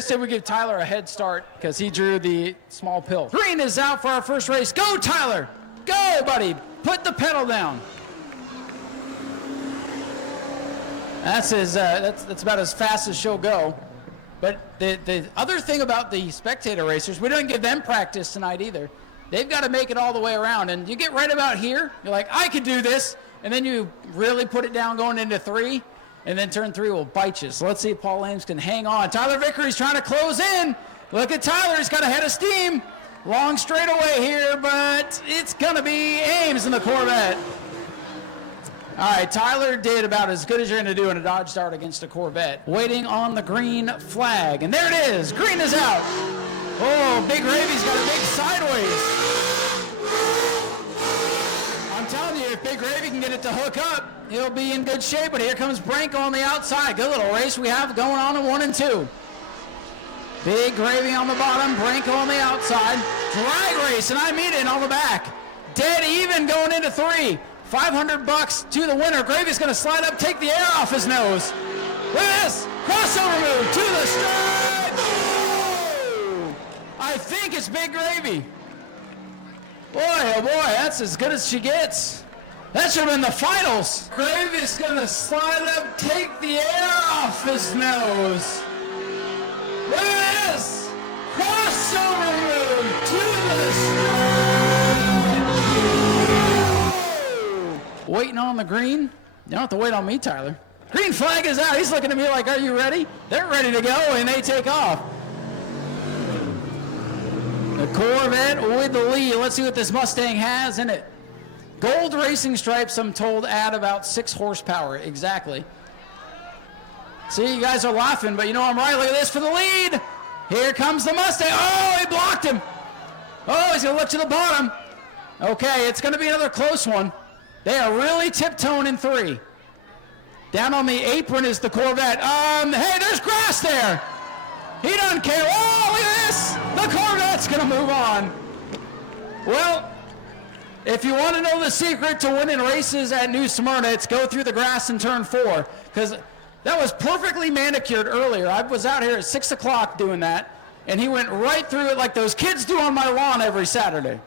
I said we give Tyler a head start because he drew the small pill. Green is out for our first race. Go, Tyler. Go, buddy. Put the pedal down. That's about as fast as she'll go. But the other thing about the spectator racers, we don't give them practice tonight either. They've got to make it all the way around. And you get right about here, you're like, I could do this. And then you really put it down going into 3, and then turn 3 will bite you. So let's see if Paul Ames can hang on. Tyler Vickery's trying to close in. Look at Tyler, he's got a head of steam. Long straightaway here, but it's going to be Ames in the Corvette. All right, Tyler did about as good as you're going to do in a Dodge Dart against a Corvette. Waiting on the green flag, and there it is. Green is out. Oh, Big Ravy's got a big sideways. I'm telling you, if Big Ravy can get it to hook up, he'll be in good shape. But here comes Branko on the outside. Good little race we have going on in 1 and 2. Big Gravy on the bottom, Branko on the outside. Drag race, and I mean it, on the back. Dead even going into 3. $500 to the winner. Gravy's going to slide up, take the air off his nose. Look at this. Crossover move to the stride. Oh! I think it's Big Gravy. Boy, oh boy, that's as good as she gets. That should have been the finals. Gravy's going to slide up, take the air off his nose. Look at this. Crossover move to the stride. Waiting on the green. You don't have to wait on me, Tyler. Green flag is out. He's looking at me like, are you ready? They're ready to go, and they take off. The Corvette with the lead. Let's see what this Mustang has in it. Gold racing stripes, I'm told, add about 6 horsepower. Exactly. See, you guys are laughing, but you know I'm right. Look at this for the lead. Here comes the Mustang. Oh, he blocked him. Oh, he's going to look to the bottom. Okay, it's going to be another close one. They are really tiptoeing in 3. Down on the apron is the Corvette. Hey, there's grass there. He doesn't care. Oh, look at this. The Corvette's going to move on. Well, if you want to know the secret to winning races at New Smyrna, it's go through the grass in turn 4. Because that was perfectly manicured earlier. I was out here at 6 o'clock doing that, and he went right through it like those kids do on my lawn every Saturday.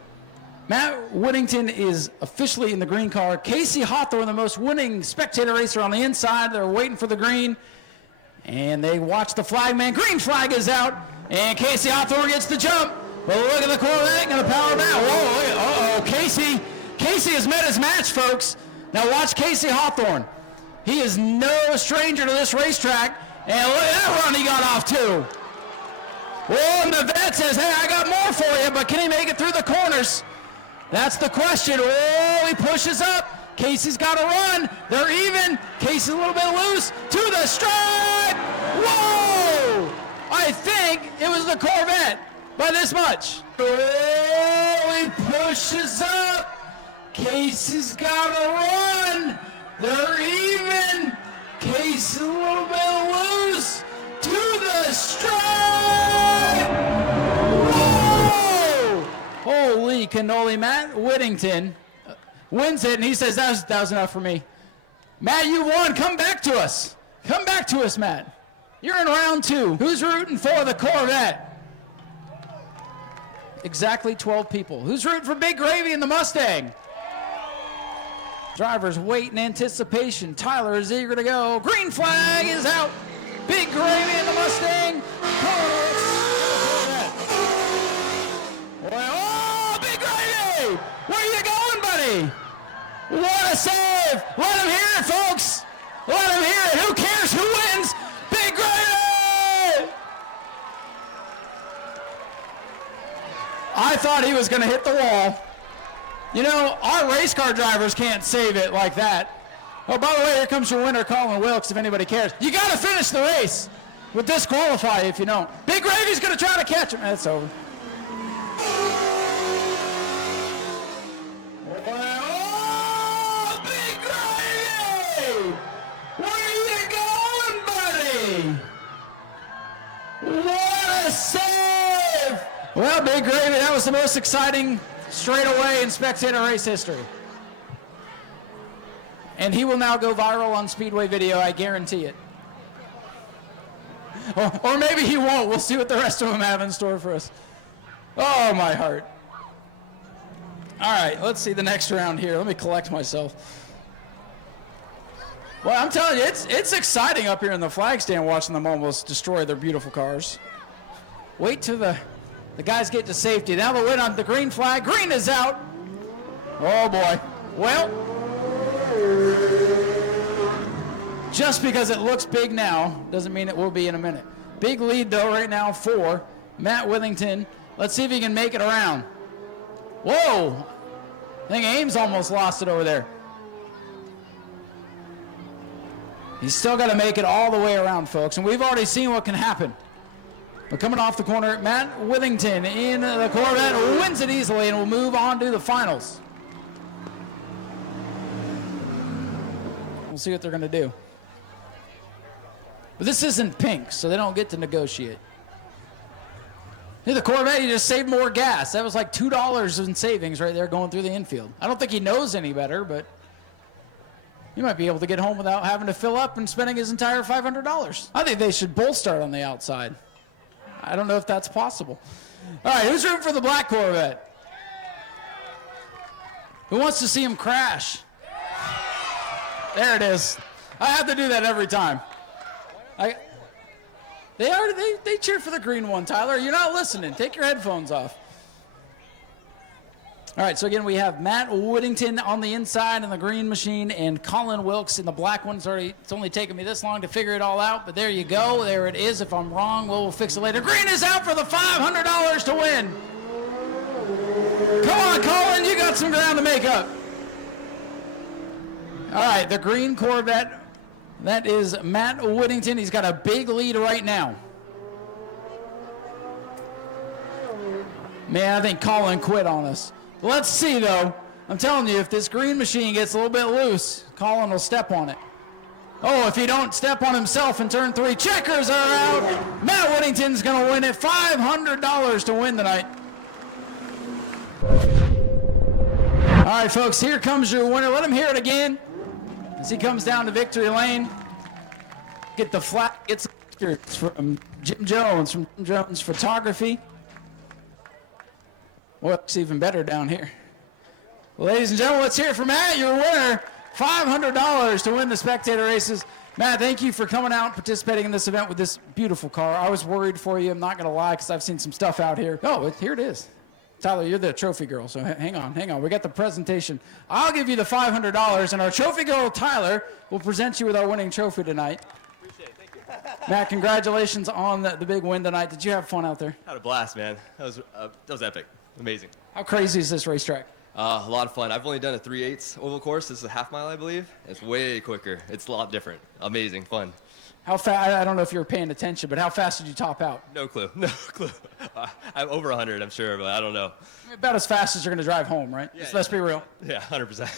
Matt Whittington is officially in the green car. Casey Hawthorne, the most winning spectator racer on the inside. They're waiting for the green. And they watch the flag man. Green flag is out. And Casey Hawthorne gets the jump. But look at the Corvette, going to power back. Whoa, uh-oh, Casey has met his match, folks. Now watch Casey Hawthorne. He is no stranger to this racetrack. And look at that run he got off to. Well, and the vet says, hey, I got more for you, but can he make it through the corners? That's the question. Oh, he pushes up. Casey's got to run. They're even. Casey's a little bit loose. To the stride. Whoa! I think it was the Corvette by this much. Oh, he pushes up. Casey's got to run. They're even. Casey's a little bit loose. To the stride. Holy cannoli. Matt Whittington wins it, and he says, that was enough for me. Matt, you won. Come back to us. Come back to us, Matt. You're in round 2. Who's rooting for the Corvette? Exactly 12 people. Who's rooting for Big Gravy and the Mustang? Drivers wait in anticipation. Tyler is eager to go. Green flag is out. Big Gravy and the Mustang. Oh, Big Gravy! Where are you going, buddy? What a save! Let him hear it, folks! Let him hear it! Who cares who wins? Big Gravy! I thought he was going to hit the wall. You know, our race car drivers can't save it like that. Oh, by the way, here comes your winner, Colin Wilkes, if anybody cares. You got to finish the race. We'll disqualify you if you don't. Big Gravy's going to try to catch him. That's over. Oh, Big Gravy! Where are you going, buddy? What a save! Well, Big Gravy, that was the most exciting straightaway in spectator race history. And he will now go viral on Speedway video, I guarantee it. Or maybe he won't. We'll see what the rest of them have in store for us. Oh, my heart. All right, let's see the next round here. Let me collect myself. Well, I'm telling you, it's exciting up here in the flag stand watching them almost destroy their beautiful cars. Wait till the guys get to safety. Now the win on the green flag. Green is out. Oh, boy. Well, just because it looks big now doesn't mean it will be in a minute. Big lead, though, right now for Matt Withington. Let's see if he can make it around. Whoa. I think Ames almost lost it over there. He's still got to make it all the way around, folks, and we've already seen what can happen. But coming off the corner, Matt Withington in the Corvette wins it easily and will move on to the finals. We'll see what they're going to do. But this isn't pink, so they don't get to negotiate. Hey, the Corvette, he just saved more gas. That was like $2 in savings right there going through the infield. I don't think he knows any better, but he might be able to get home without having to fill up and spending his entire $500. I think they should both start on the outside. I don't know if that's possible. All right, who's rooting for the black Corvette? Who wants to see him crash? There it is. I have to do that every time. They cheered for the green one, Tyler. You're not listening. Take your headphones off. All right, so again, we have Matt Whittington on the inside in the green machine and Colin Wilkes in the black one. It's only taken me this long to figure it all out, but there you go. There it is. If I'm wrong, we'll fix it later. Green is out for the $500 to win. Come on, Colin, you got some ground to make up. All right, the green Corvette, that is Matt Whittington. He's got a big lead right now. Man, I think Colin quit on us. Let's see, though. I'm telling you, if this green machine gets a little bit loose, Colin will step on it. Oh, if he don't step on himself in turn 3, checkers are out. Matt Whittington's going to win it. $500 to win tonight. All right, folks, here comes your winner. Let him hear it again as he comes down to victory lane. Get the flat, gets pictures from Jim Jones, from Jim Jones Photography. Well, it's even better down here. Well, ladies and gentlemen, let's hear it for Matt, your winner. $500 to win the Spectator races. Matt, thank you for coming out and participating in this event with this beautiful car. I was worried for you. I'm not going to lie because I've seen some stuff out here. Oh, here it is. Tyler, you're the trophy girl, so hang on. We got the presentation. I'll give you the $500, and our trophy girl, Tyler, will present you with our winning trophy tonight. Appreciate it. Thank you. Matt, congratulations on the big win tonight. Did you have fun out there? Had a blast, man. That was epic. Amazing. How crazy is this racetrack? A lot of fun. I've only done a 3/8 oval course. This is a half mile, I believe. It's way quicker. It's a lot different. Amazing. Fun. How fast? I don't know if you were paying attention, but how fast did you top out? No clue. No clue. I'm over 100, I'm sure, but I don't know. About as fast as you're going to drive home, right? Yeah, Let's be real. Yeah, 100%.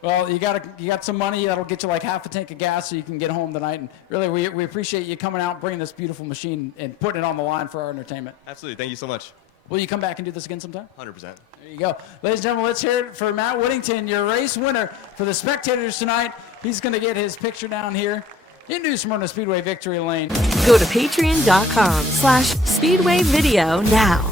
Well, you got some money that'll get you like half a tank of gas so you can get home tonight. And really, we appreciate you coming out, bringing this beautiful machine, and putting it on the line for our entertainment. Absolutely. Thank you so much. Will you come back and do this again sometime? 100%. There you go. Ladies and gentlemen, let's hear it for Matt Whittington, your race winner for the Spectators tonight. He's going to get his picture down here in New Smyrna Speedway Victory Lane. Go to patreon.com/Speedway Video now.